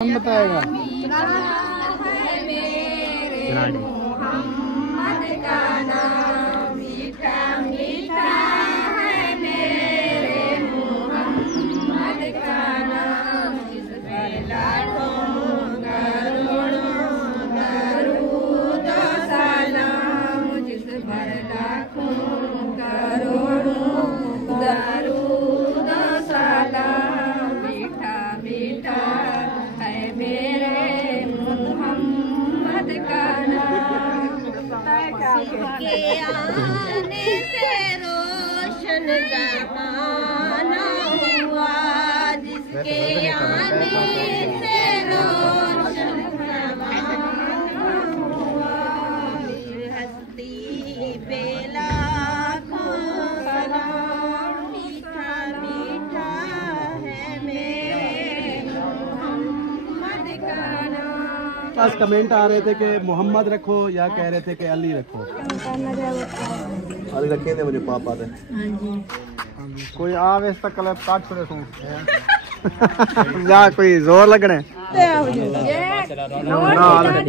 कौन बताएगा? आने से रोशन ज़माना हुआ, जिसके आने से रोशन ज़माना हुआ, हस्ती पे लाखों सलाम, मीठा मीठा है मेरे मोहम्मद का नाम। पास कमेंट आ रहे थे कि मोहम्मद रखो या कह रहे थे कि अली रखो। अली रखे थे मुझे पापा थे। कोई आवे तक कल काट पड़े तू या कोई जोर लगने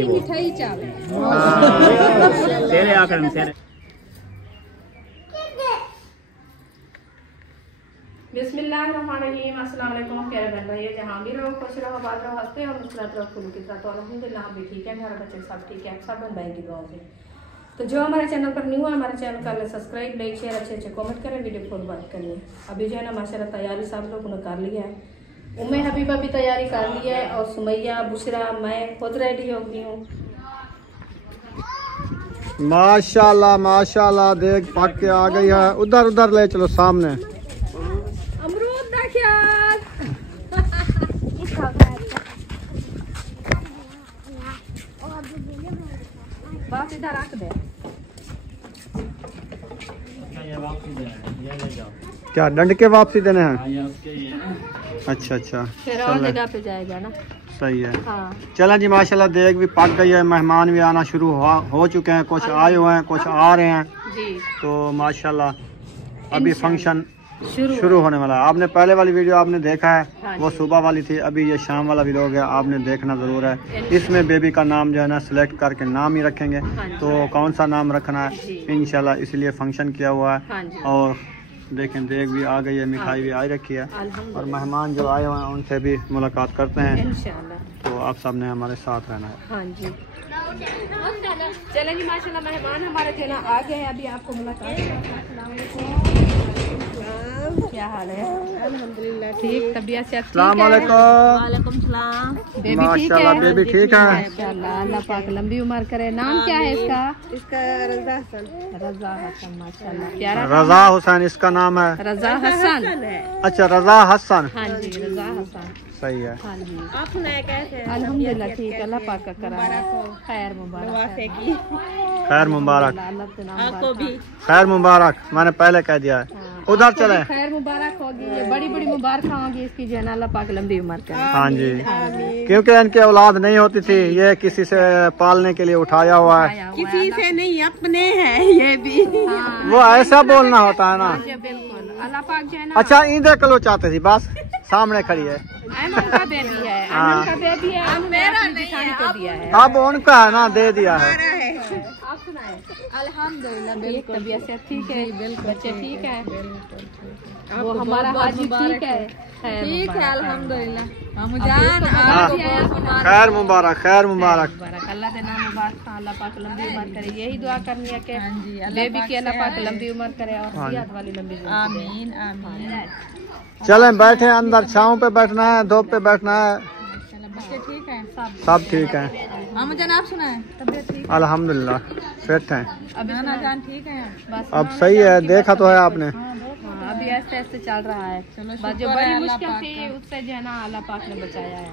मिठाई चावल तेरे आकर तेरे बिस्मिल्लाहिर्रहमानिर्रहीम। अस्सलाम वालेकुम प्यारे बहन भाई, जहाँ भी रहो खुश रहो, आबाद रहो, हंसते और मुस्कुराते रहो फूलों के साथ। और अल्हम्दुलिल्लाह हम भी ठीक है, हमारे बच्चे सब ठीक है, सब बहन भाई की दुआ से। तो जो हमारे चैनल पर न्यू है, हमारे चैनल का सब्सक्राइब, लाइक, शेयर, अच्छे अच्छे कमेंट करें, वीडियो फुल बात करिए। अभी जो है ना माशाल्लाह तैयारी सब लोगों ने कर लिया है। उम्मे हबीबा भी तैयारी कर ली है और सुमैया, बुशरा, मैं खुद रेडी हो गई हूँ। माशाल्लाह माशाल्लाह, देख पक के आ गई है। उधर उधर ले चलो सामने। अमरूद दा ख्याल बस इधर रख दे। क्या डंड के वापसी देने हैं? अच्छा अच्छा, फिर और जगह पे जाएगा ना। सही है। हाँ चलें जी, माशाल्लाह देख भी पक गई है। मेहमान भी आना शुरू हो चुके हैं, कुछ आए हुए हैं, कुछ आ रहे हैं। जी, तो माशाल्लाह अभी फंक्शन शुरू शुरू होने वाला है। आपने पहले वाली वीडियो आपने देखा है, हाँ वो सुबह वाली थी। अभी ये शाम वाला व्लॉग है, आपने देखना ज़रूर है। इसमें बेबी का नाम जो है ना सिलेक्ट करके नाम ही रखेंगे। हाँ जी। तो कौन सा नाम रखना है जी। इंशाल्लाह, इसलिए फंक्शन किया हुआ है। हाँ जी। और देखें देख भी आ गई है, मिठाई भी आ रखी है। और अल्हम्दुलिल्लाह। मेहमान जो आए हुए हैं उनसे भी मुलाकात करते हैं। इंशाल्लाह। तो आप सब ने हमारे साथ रहना है। हाँ जी, चलें जी। माशाल्लाह मेहमान हमारे थे ना आ गए हैं। अभी आपको मुलाकात। क्या हाल है? अल्हम्दुलिल्लाह ठीक, तबीयत से ठीक है। वालेकुम सलाम। बेबी ठीक है? माशाल्लाह बेबी ठीक है। माशाल्लाह, अल्लाह पाक लंबी उम्र करे। नाम क्या है इसका? इसका रजा हसन। रजा हसन, माशाल्लाह प्यारा। रजा हुसैन इसका नाम है। रजा हसन। अच्छा, रजा हसन। हाँ जी, रजा हसन। सही है। हाँ जी, आप सुनाए कैसे? अल्हम्दुलिल्लाह ठीक है, अल्लाह पाक का करा। खैर मुबारक। खैर मुबारक। अल्लाह से नाम आपको भी खैर मुबारक, मैंने पहले कह दिया है। उधर चले। खैर मुबारक होगी, ये बड़ी बड़ी मुबारक होगी इसकी जो है ना, अल्लाह पाक लंबी उम्र करे। हाँ जी, क्योंकि इनकी औलाद नहीं होती थी, ये किसी से पालने के लिए उठाया हुआ है। किसी से नहीं, अपने हैं ये भी। वो ऐसा बोलना होता है ना। बिल्कुल, अल्लाह पाक जो है ना। अच्छा, ईदे कलो चाहते थी, बस सामने खड़ी है। अमन का बेबी है, अमन का बेबी है। अब मेरा नहीं है, को दिया है। अब उनका है ना, दे दिया है। आप सुनाए? अल्हम्दुलिल्लाह बिल्कुल, तबीयत से ठीक है, बच्चे ठीक है। वो हमारा हाजी ठीक है। ठीक है अल्हम्दुलिल्लाह। खैर मुबारक, खैर मुबारक। अल्लाह के नाम मुबारक, अल्लाह पाक लंबी उम्र करे। यही दुआ करनी है कि बेबी की अल्लाह पाक लंबी उम्र करे और सेहत वाली लंबी उम्र। आमीन आमीन। चलें बैठे, अंदर छाँव पे बैठना है, धूप पे बैठना है। बच्चे ठीक है सब ठीक है। आप सुनाए? तबीयत ठीक? अल्हम्दुलिल्लाह फिट हैं। अभी जान ठीक है? बस अब सही है, देखा तो है आपने। अभी ऐसे ऐसे चल रहा है। बस जो बड़ी मुश्किल थी उससे जो है ना अल्लाह पाक ने बचाया है।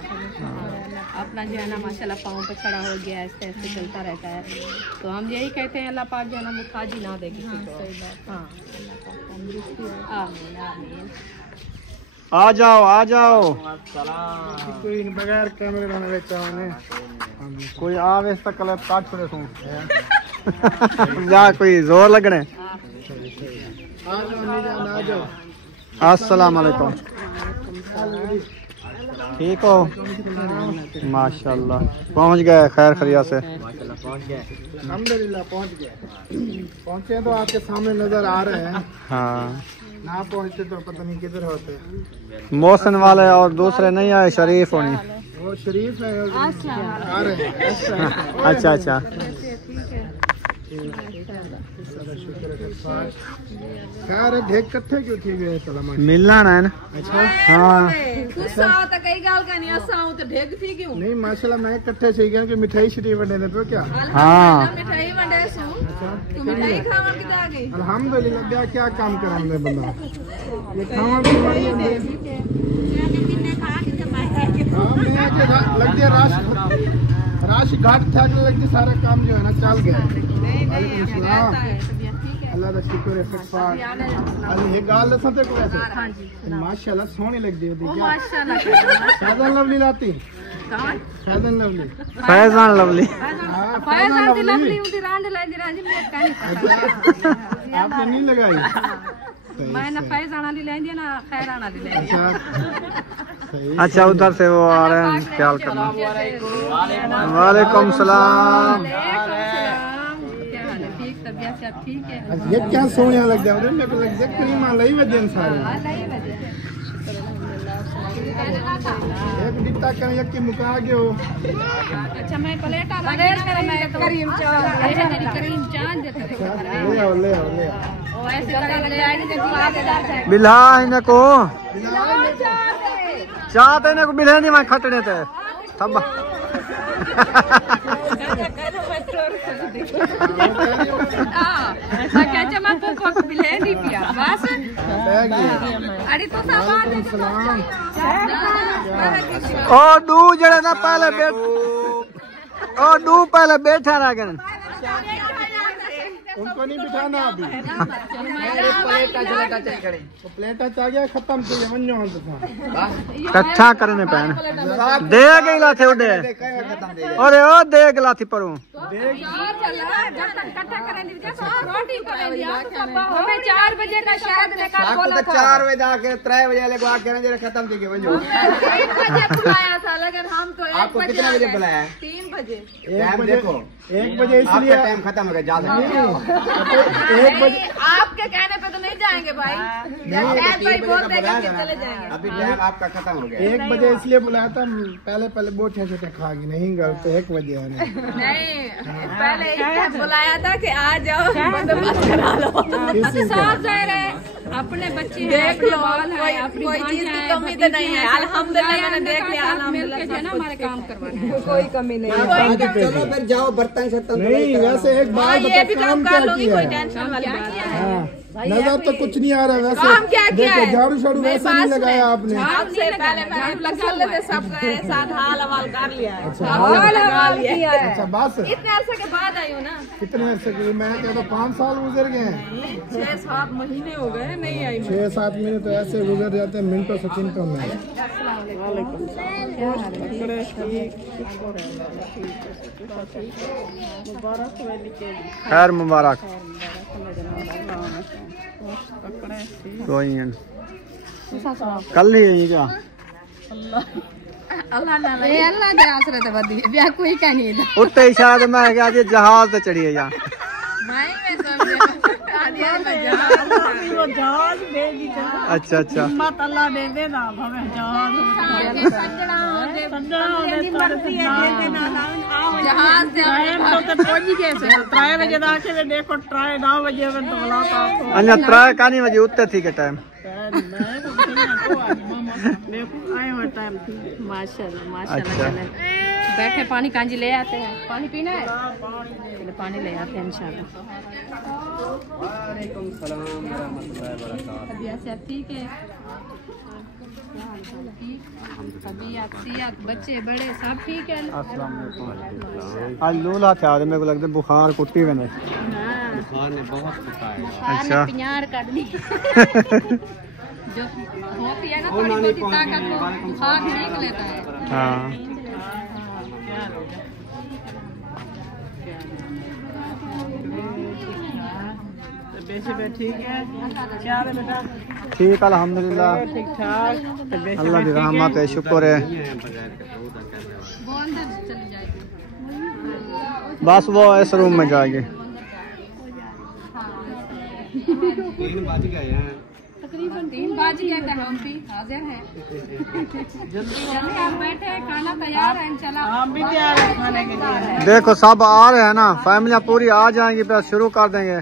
अपना जो है ना माशाल्लाह पाँव पे खड़ा हो गया, ऐसे ऐसे चलता रहता है। तो हम यही कहते हैं अल्लाह पाक जो है ना मुताजी ना दे किसी को। हाँ, आमीन आमीन। आ जाओ आ जाओ। कोई बगैर कैमरे कोई आवे तक कल काट पड़े तू या कोई जोर लगने। अस्सलाम वालेकुम। ठीक हो? माशाल्लाह पहुंच गए खैर खरिया से। अल्हम्दुलिल्लाह पहुंच गए। पहुंचे तो आपके सामने नजर आ रहे हैं। हाँ ना पहुंचते तो पता नहीं किधर होते। मौसम वाले और दूसरे नहीं आए, शरीफ होनी। वो शरीफ है आ रहे हैं। अच्छा अच्छा खैर ढेक कट्ठे क्यों थी गए सलाम मिलना है ना। अच्छा हाँ गुस्सा तो कई गाल का नहीं असा तो ढेग थी क्यों नहीं माशाल्लाह मैं इकट्ठे से गए कि मिठाई शिटी वंडे ने तो क्या हाँ मिठाई वंडे सु तू मिठाई खावा किदा आ गई अल्हम्दुलिल्लाह क्या क्या काम कराने बंदा ये खावा की बारी है। कितने खा के जमाए हां मैं के लग दिया राशि घाट ठाक लगती सारा काम जो है ना चल गया। वालेकुम सलाम अल्लाह का शुक्र है सफार अल्लाह ये गाल दसा ते को ऐसे हां जी माशाल्लाह सोहनी लगदी है दी माशाल्लाह फैजन लवली लाती कौन फैजन लवली फैजान लवली हां फैजान दी लवली उदी रांड लांदी मैं कहनी आपने नहीं लगाई मैं ना फैजान वाली लेंदी ना खैरान वाली लेंदी। सही अच्छा उधर से वो आ रहे हैं, ख्याल करना। वालेकुम सलाम। ठीक तबीयत सब ठीक है। ये क्या सोहना लगदा है मेरे को लगदा करीमा लई वजन सारे एक डिब्बा कर एक की मुका गयो। अच्छा मैं प्लेटा मैं करीम चांद ले आओ ले आओ ले आओ ओ ऐसे करके ले आए थे आगे बिल्हा इन्हें को चाहते इन्हें को बिल्हा नहीं मैं खटने थे तब अच्छा मैं को बिल्हा नहीं पिया बस अरे तो सब बात सलाम और दू जड़े ना पहले और दू पहले बैठा रह गए उनको नहीं बिठाना अभी प्लेटा चा गया खत्म थी वन्यो कट्ठा करने पैन दे गईला थे उडे अरे ओ दे गला थी परू हमें 4 बजे का शायद लेकर बोला था 4 बजे आके 3 बजे ले आके जरा खत्म थी के वन्यो 1 बजे बुलाया था लेकिन हम तो 1 आपको कितने बजे बुलाया 3 बजे टाइम देखो 1 बजे इसलिए टाइम खत्म हो गया जा सकते 1 बजे आपके कहने पे तो नहीं जाएंगे भाई भाई बोलते हैं कि चले जाएंगे अभी टाइम आपका खत्म हो गया 1 बजे इसलिए बुलाया था पहले बोटे छोटे खागी नहीं गलत 1 बजे आने नहीं पहले इसलिए बुलाया था कि आ जाओ बंदोबस्त करा लो साथ जा रहे अपने बच्चे देख लो कोई चीज की कमी तो नहीं है अल्हम्दुलिल्लाह मैंने देख लिया अल्हम्दुलिल्लाह ना हमारे काम करवाने कोई कमी नहीं चलो फिर जाओ बर्तन शर्तन नहीं वैसे एक बात ये भी काम कर लोगी कोई टेंशन वाली बात नहीं है नजर तो कुछ नहीं आ रहा वैसे काम क्या किया है झाड़ू शाड़ू वैसे नहीं लगाया आपने आपसे पहले मैं सब साथ हाल हवाल कर लिया है हाल हवाल किया है अच्छा बस इतने अरसे के बाद आई हूँ ना कितने अरसे के मैंने कहा तो 5 साल गुजर गए हैं 6-7 महीने हो गए नहीं आई 6-7 महीने तो ऐसे गुजर जाते हैं मिनटों सेकंडों में। खैर मुबारक कोई नहीं कल ही गई क्या अल्लाह दे आसरे ते वदी ब्याह कोई का नहीं उत्ते ही शायद मैं क्या जी जहाज से चढ़ी है या भाई मैं समझे जहाज भेजी अच्छा अच्छा हिम्मत अल्लाह दे दे ना भवे जहाज तो पहुंच गए 3 बजे आके देखो 9 बजे में तो बुला अन्य त्रा कानी बजे उत्ते थी के टाइम माशाल्लाह माशाल्लाह बैठे पानी कांजी ले आते हैं पानी पीना है चलो पानी ले आते हैं इंशाल्लाह। वालेकुम सलाम व रहमतुल्लाहि व बरकातहू। सब ठीक है तबीयत बच्चे बड़े सब ठीक है। आज लूला था मेरे को लगता है बुखार कुट्टी में नहीं बुखार ने बहुत कुटाया। अच्छा पियार कर दी जो होती है ना थोड़ी बहुत ताकत वो बुखार ठीक लेता है। हाँ बेशे ठीक है। क्या है बेटा? ठीक अल्हम्दुलिल्लाह, ठीक ठाक। अल्लाह की रहमत है, शुक्र है। बस वो इस रूम में जाएगी। तकरीबन 3 बज गए थे, हम भी हाजिर हैं। जल्दी आप बैठे, खाना तैयार है इंशाल्लाह। हम भी तैयार हैं खाने के लिए। देखो सब आ रहे हैं ना, फैमिलियाँ पूरी आ जाएंगी, फिर शुरू कर देंगे।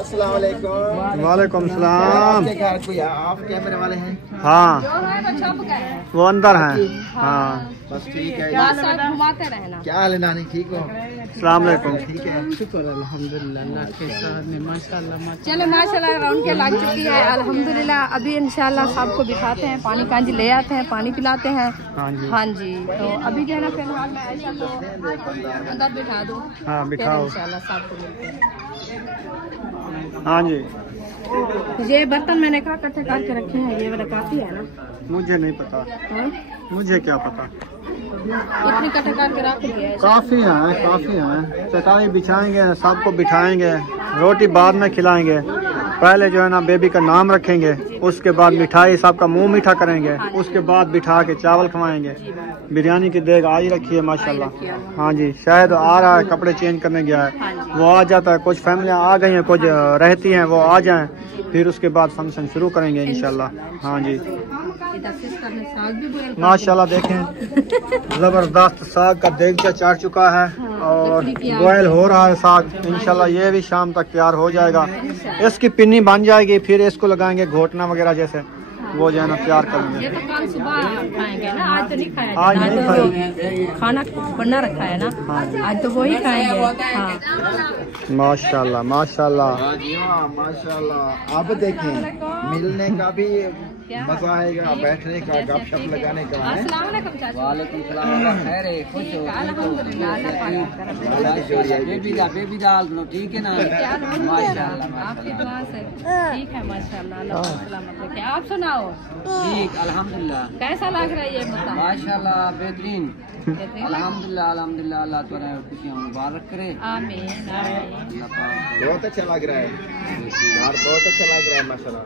अस्सलाम वालेकुम। वालेकुम सलाम। आपके घर कोई आप कैमरे वाले हैं? हाँ जो है वो छुप गए, वो अंदर हैं। हाँ बस ठीक है। बस साथ घुमाते रहना। क्या हाल है नानी, ठीक हो? अस्सलाम वालेकुम। ठीक है। शुक्र अल्हम्दुलिल्लाह, अल्लाह के साथ में माशाल्लाह। चलो माशाल्लाह उनके लग चुकी है अल्हम्दुलिल्लाह। अभी इंशाल्लाह सबको बिठाते हैं, पानी कांजी ले आते हैं, पानी पिलाते हैं। हाँ जी, हाँ जी, तो अभी जो है ना फिलहाल मैं ऐसा को अंदर बिठा दूँ। हाँ बिठाओ। इंशाल्लाह सबको मिलते हैं। हाँ जी, ये बर्तन मैंने कहा इकट्ठे करके रखे हैं, ये वाला काफी है ना? मुझे नहीं पता, हाँ? मुझे क्या पता। इतनी इकट्ठे करके रख दिए हैं। काफी हैं, काफी हैं। चटाई बिछाएंगे, सबको बिठाएंगे, रोटी बाद में खिलाएंगे। पहले जो है ना बेबी का नाम रखेंगे, उसके बाद मिठाई सबका मुंह मीठा करेंगे, उसके बाद बिठा के चावल खवाएंगे। बिरयानी की देग आज रखी है माशाल्लाह। हाँ जी, शायद आ रहा है, कपड़े चेंज करने गया है, वो आ जाता है। कुछ फैमिलियाँ आ गई हैं, कुछ रहती हैं, वो आ जाएं, फिर उसके बाद फंक्शन शुरू करेंगे इंशाल्लाह। हाँ जी माशाल्लाह, देखें जबरदस्त साग का देगचा चढ़ चुका है और बॉयल हो रहा है साग। इंशाल्लाह ये भी शाम तक तैयार हो जाएगा। इसकी पिन्नी बन जाएगी, फिर इसको लगाएंगे घोटना वगैरह जैसे, वो जो है ना तैयार करेंगे। ये तो कल सुबह खाएंगे ना, आज तो नहीं खाया। आज नहीं खाएंगे, खाना बना रखा है ना, आज तो वही खाएंगे। हाँ। माशाल्लाह माशाल्लाह। माशाल्लाह। अब देखें मिलने का भी मजा आएगा, बैठने का, गपशप लगाने का है। अस्सलाम वालेकुम चाचा। वालेकुम सलाम। खैर है, खुश हो? अल्हम्दुलिल्लाह, अल्लाह पाक बेबी दाल लो, ठीक है ना? माशाल्लाह आपकी दुआ से ठीक है माशाल्लाह, अल्लाह सलामत रखे। आप सुनाओ, ठीक अल्हम्दुलिल्लाह। कैसा लग रहा है ये बता? माशाल्लाह बेहतरीन अल्हम्दुलिल्लाह अल्हम्दुलिल्लाह। अल्लाह तुम्हारा खुशियाँ मुबारक करे। आमीन आमीन। अल्लाह पाक बहुत अच्छा लग रहा है, बहुत अच्छा लग रहा है माशाल्लाह।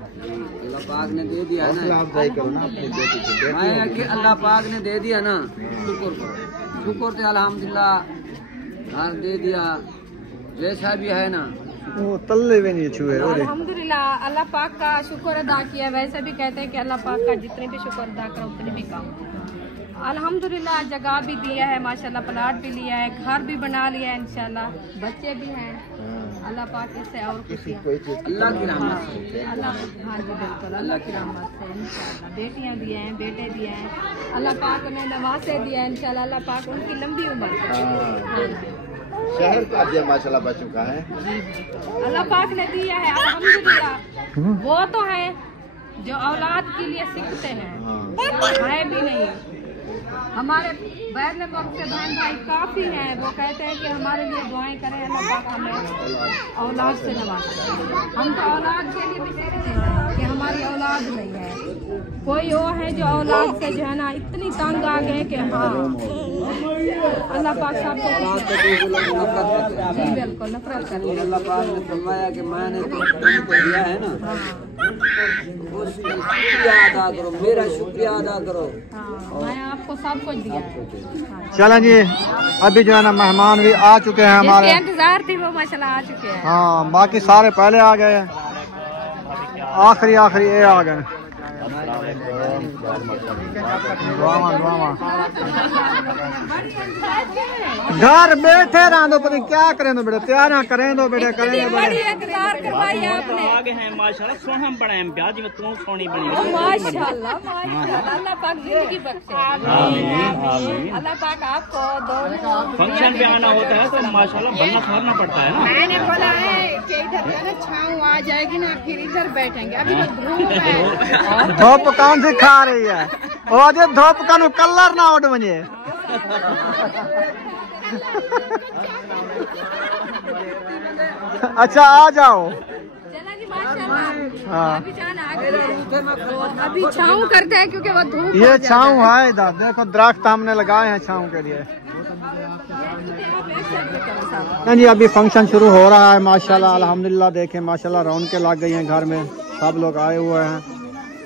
अल्लाह पाक ने दे दिया ना, अफजाई करो ना अपनी बेटी को। मैं कि अल्लाह पाक ने दे दिया ना, शुक्र करो, शुक्र से अल्हम्दुलिल्लाह। घर दे दिया, जैसा भी है ना, वो तल्ले भी नहीं छुए। अल्हम्दुलिल्लाह, अल्लाह पाक का शुक्र अदा किया। वैसे भी कहते हैं कि अल्लाह पाक का जितने भी शुक्र अदा करो उतने भी कम। अल्हम्दुलिल्लाह जगह भी दिया है माशाल्लाह, प्लाट भी लिया है, घर भी बना लिया है इंशाल्लाह, बच्चे भी हैं। अल्लाह पाक इससे और खुशियाँ, अल्लाह की रहमत से। अल्लाह हाँ जी बिल्कुल अल्लाह की रहमत से इंशाल्लाह। बेटियाँ भी हैं, बेटे भी हैं, अल्लाह पाक ने नवासे दिया है इंशाल्लाह। अल्लाह पाक उनकी लंबी उम्र करे। शहर का दिया माशाल्लाह बच्चों का है, अल्लाह पाक ने दिया है अल्हम्दुलिल्लाह। वो तो है जो औलाद के लिए सीखते हैं, है भी नहीं। हमारे बैर मुल्क के बहन भाई काफ़ी हैं, वो कहते हैं कि हमारे लिए दुआएं करें, अल्लाह पाक हमें औलाद से नवाजे। हम तो औलाद के लिए भी सीखते हैं कि हमारी औलाद नहीं है। कोई वो है जो औलाद से जो है ना इतनी तंग आ गए कि हाँ अल्लाह पाक सबको जी बिल्कुल नफरत करते हैं। अल्लाह पाक ने फरमाया कि मैंने तुमको दिया है ना, उसका शुक्रिया अदा करो, मेरा शुक्रिया अदा करो। मैं आपको सब कुछ दिया है। चलें जी, अभी जो है ना मेहमान भी आ चुके हैं हमारे, जिसके इंतजार थी वो माशाल्लाह आ चुके हैं। हाँ बाकी सारे पहले आ गए हैं, आखिरी आखिरी ये आ गए। घर बैठे रह दो, पता क्या करें दो बेटे, तैयार करें दो बेटे, करें दो बेटे। इंतजार करवाई आपने। आगे हैं माशाल्लाह, सोहम बने हैं, ब्याज में तू सोनी बनी। माशाल्लाह माशाल्लाह, अल्लाह पाक जिंदगी बख्शे। आमीन। अल्लाह पाक आपको दोनों फंक्शन पे आना होता है तो माशाल्लाह बनना ठहरना पड़ता है ना। मैंने बोला है कि इधर जो है ना छाँव आ जाएगी ना, फिर इधर बैठेंगे। अभी तो धूप है। धूप कौन सी खा रही है, वो जो धूप का नु कलर ना उठ बने। अच्छा आ जाओ। चला जी माशाल्लाह। हाँ अभी जाना आगे, अभी छाँव करते हैं क्योंकि वो धूप ये छाँव है इधर, देखो दरख्त हमने लगाए हैं छाँव के लिए। हाँ जी, अभी फंक्शन शुरू हो रहा है माशाल्लाह अल्हम्दुलिल्लाह। देखें माशाल्लाह रौनकें लग गई हैं घर में, सब लोग आए हुए हैं,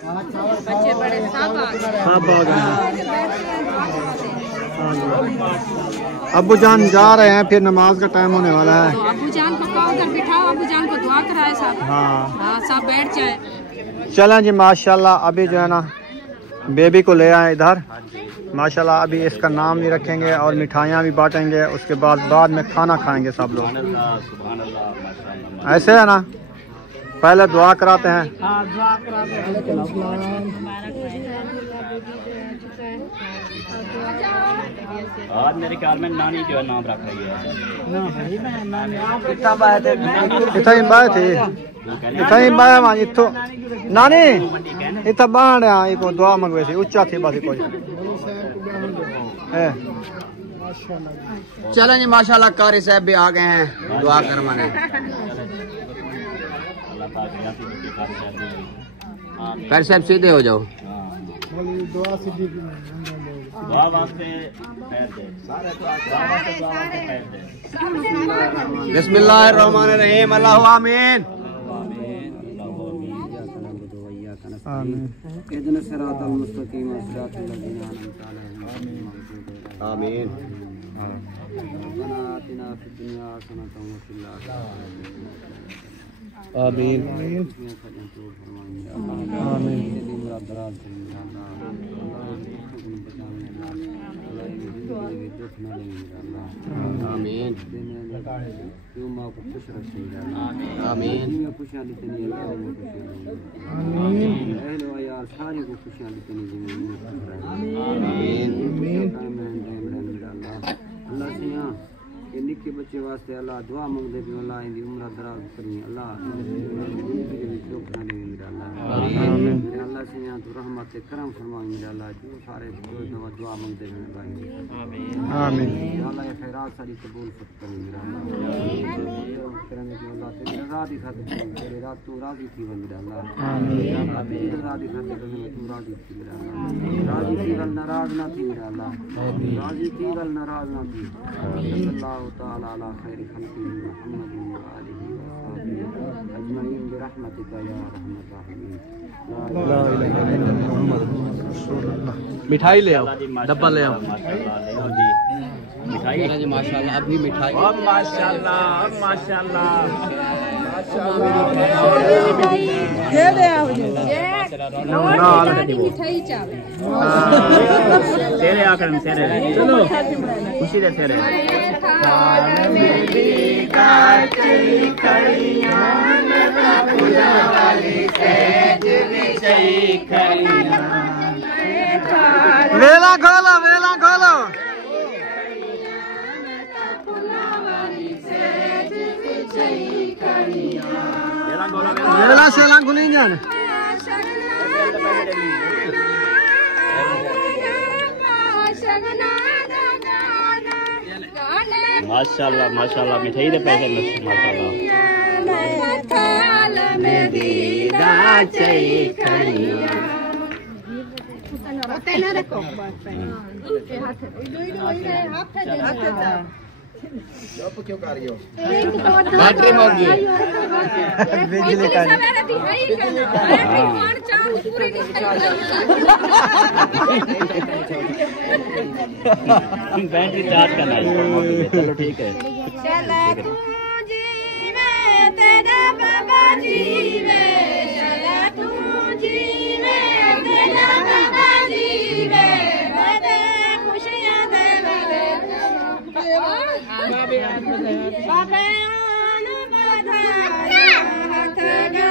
बच्चे बड़े सब आ गए हैं। अब्बू जान जा रहे हैं, फिर नमाज का टाइम होने वाला है। अब्बू जान को कहो उधर बिठाओ, अब्बू जान को दुआ कराए सब। हाँ सब बैठ जाए। चलें जी माशाल्लाह। अभी जो है ना बेबी को ले आए इधर माशाल्लाह। अभी इसका नाम भी रखेंगे और मिठाइयाँ भी बांटेंगे, उसके बाद में खाना खाएंगे सब लोग। ऐसे है ना, पहले दुआ कराते हैं। आज मेरे ख्याल में नानी जो है नाम रख रही है। नानी इतना बाण को दुआ मंगवे थी, उच्चा थी बस कोई। चलें जी माशाल्लाह, कारी साहब भी आ गए हैं दुआ करवाने। कारी साहब सीधे हो जाओ। दुआ सीधी बिस्मिल्लाहिर्रहमानिर्रहीम, अल्लाहु आमीन। इहदिना सिरातल मुस्तकीम सिरातल लज़ीना अनअमता अलैहिम आमीन। रब्बना आतिना फिद दुनिया हसनतन व फिल आखिरति आमीन आमीन। आमीन। क्यों माँ को खुश रखेगा। आमीन। खुशियाँ लिखनी है, यार सारी को खुशियाँ लिखनी अल्लाह से यहाँ ये निक्के बच्चे वास्ते अल्लाह दुआ मंगते भी अल्लाह इनकी उम्र दराज करी अल्लाह अल्लाह से यहाँ तो रहमत करम फरमाई मेरे अल्लाह जो सारे दुआ मंगते हैं आमीन। अल्लाह ये खैरात सारी कबूल करें मेरा अल्लाह तेरी राज़ी खातिर तेरे रात तू राज़ी थी मेरा अल्लाह तेरी राज़ी खातिर तू राज़ी थी मेरा अल्लाह राज़ी थी गल नाराज़ ना थी मेरा अल्लाह राज़ी थी गल नाराज़ ना थी। सल्लल्लाहु तआला अला खैरि खल्क़ि मुहम्मदिन व आलिहि व सहाबिहि अजमईन बिरहमतिका या अरहमर राहिमीन। मिठाई ले आओ, डब्बा ले आओ। मिठाई जी माशाल्लाह, अभी मिठाई माशाल्लाह माशाल्लाह मिठाई चावल तेरे आकर तेरे चलो खुशी दे तेरे वेला खोलो, वेला खोलो। वेला शेला खुली जान। माशाल्लाह माशाल्लाह मिठाई दे पैसे माशाल्लाह। क्यों कर रही हो? बैटरी मर गई। बिजली का बैटरी चार्ज करना है। चलो ठीक है। चला तू जीवे तेरा बाबा जीवे, चला तू जीवे तेरा बाबा जीवे, बड़े खुशियां दे बड़े बाबे आन बधाया हाथ गाना,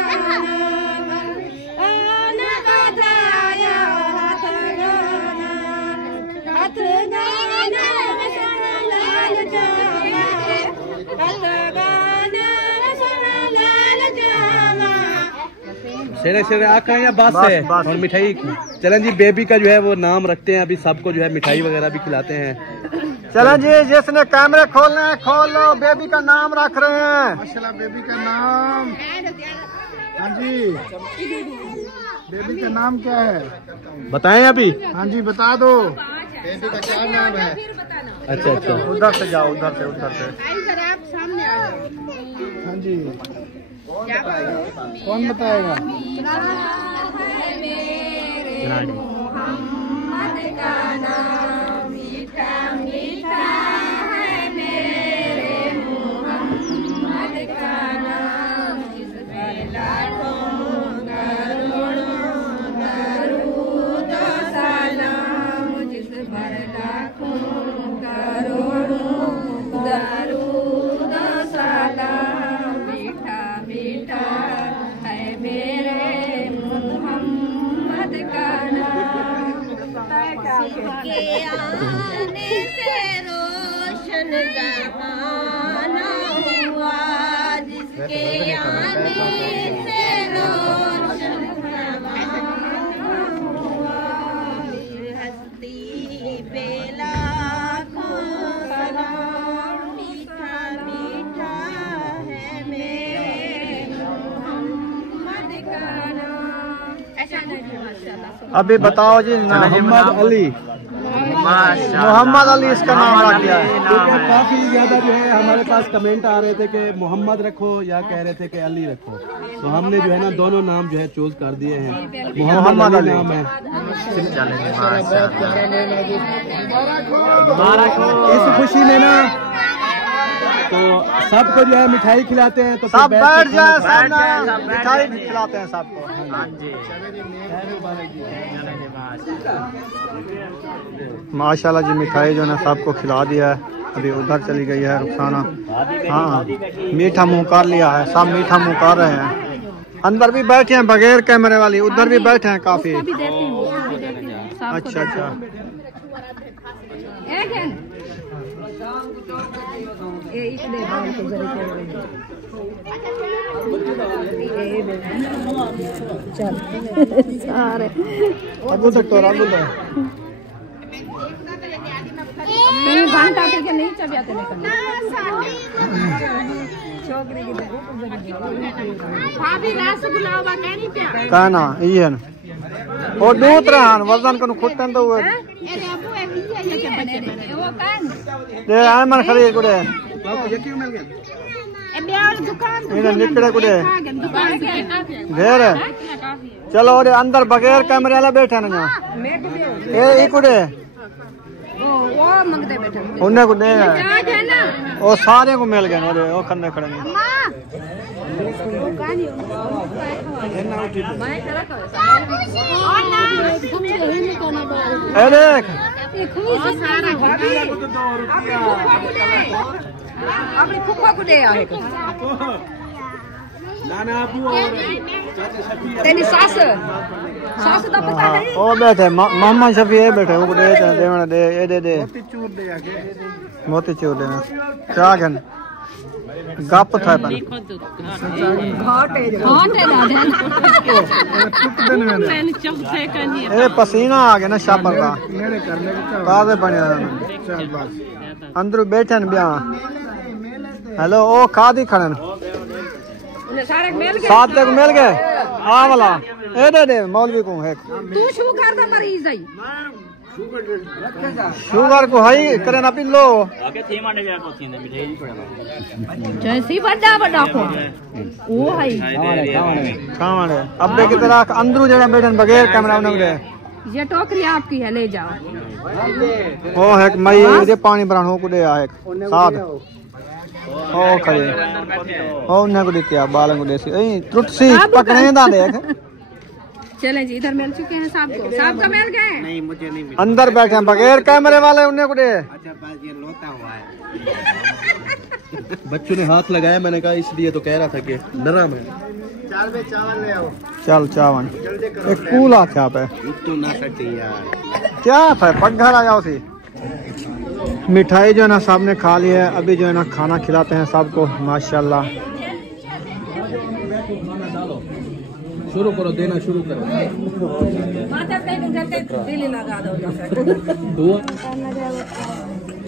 आन बधाया हाथ गाना, हाथ गाना सोना लाल जामा, हाथ गाना सोना लाल जामा। शेरे शेरे आका या बात से और मिठाई। चलें जी, बेबी का जो है वो नाम रखते हैं, अभी सबको जो है मिठाई वगैरह भी खिलाते हैं। चलें जी, जिसने कैमरे खोलने हैं खोल लो। बेबी का नाम रख रहे हैं माशाल्लाह। बेबी का नाम, हाँ जी, बेबी का नाम क्या है बताएं अभी। हाँ जी बता दो। बेबी का क्या नाम है? अच्छा अच्छा, उधर से जाओ, उधर से इधर आप सामने आ जाओ। हाँ जी, कौन बताएगा? रोशन जहाना हुआ, जिसके आने से रोशन जहाना हुआ, हस्ती बेला को सलाम, मीठा मीठा है मेरे मोहम्मद का नाम। ऐसा नहीं है माशाल्लाह। अभी बताओ जी, मोहम्मद अली, मोहम्मद अली इसका नाम रख दिया है। काफी ज्यादा जो है हमारे पास कमेंट आ रहे थे कि मोहम्मद रखो या कह रहे थे कि अली रखो, तो हमने जो है ना दोनों नाम जो है चूज कर दिए हैं। मोहम्मद अली नाम है। इस खुशी में ना तो सबको जो है मिठाई खिलाते हैं, तो सब बैठ जाए, सब मिठाई खिलाते हैं सबको। माशाल्लाह जी, मिठाई जो है ना सबको खिला दिया है। अभी उधर चली गई है रुखसाना। हाँ, मीठा मुँह कर लिया है, सब मीठा मुँह कर रहे हैं। अंदर भी बैठे हैं बगैर कैमरे वाली, उधर भी बैठे हैं काफी। अच्छा अच्छा, अबू तक तो अबू तक घंटा के नहीं चबियाते कहना ये ना और दूत रहन वजन कनु खुटन तो हुए दे आमन खरीद कुड़े इन्हें निकले कुड़े ढेर है। चलो और अंदर बगैर कैमरे वाला बैठे ना ये कुड़े उन्हें को दे वो सारे को मिल गए और वो खंडे खड़े नहीं। देख अपनी फुफा को दे आए तेरी सास सास का पता नहीं। ओ बैठे मोहम्मद शफी है बैठे वो दे देवना दे ए दे मोती चूर देना क्या कहन गप था पर ए पसीना आ गया ना शापर का कादे बने अंदर बैठे न ब्याह। हेलो ओ खादी खड़न साथ तक मिल गए आ वाला ए दे मौलवी को है तू शुगर दा मरीज है शुगर को हाई करे ना पिन लो जैसी बड़ा बड़ा को वो है खाने अबे की तरह अंदर जरा बैठन बगैर कैमरा में ये टोकरी आपकी है ले जाओ। ओ है मई दे पानी भरानो को दे आ एक साथ ओ खड़े ओ उन्हें को देती बालन को देसी ए त्रुटसी पकड़े दा देख। चले जी इधर मिल चुके हैं सबको सबको मिल गए नहीं मुझे नहीं मिला। अंदर बैठे हैं बगैर कैमरे वाले उन्हें को दे। अच्छा बस ये लोता हुआ है। बच्चों ने हाथ लगाया, मैंने कहा इसलिए तो कह रहा था कि नरम है। चावल ले आओ। चल चावन एक कूला था पे तू ना सटी यार क्या था पगघर आ जाओ सी। मिठाई जो है ना सबने खा ली है, अभी जो है ना खाना खिलाते हैं सबको माशाल्लाह। शुरू करो, देना शुरू करो।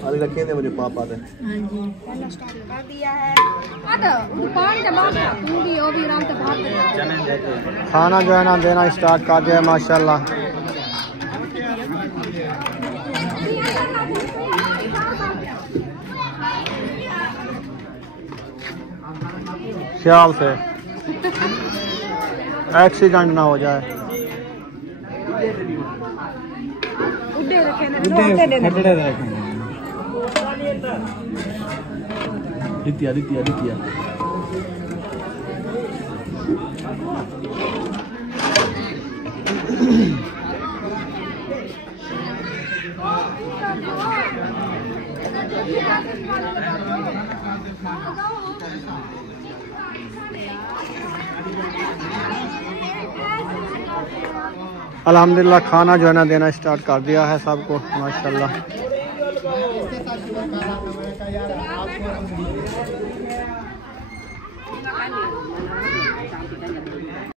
अभी रखे थे मुझे पापा ने खाना जो है ना देना स्टार्ट कर दिया माशाल्लाह। ख्याल से एक्सीडेंट ना हो जाए। दितिया दितिया दितिया अल्हम्दुलिल्लाह खाना जो है ना देना स्टार्ट कर दिया है सबको माशाल्लाह।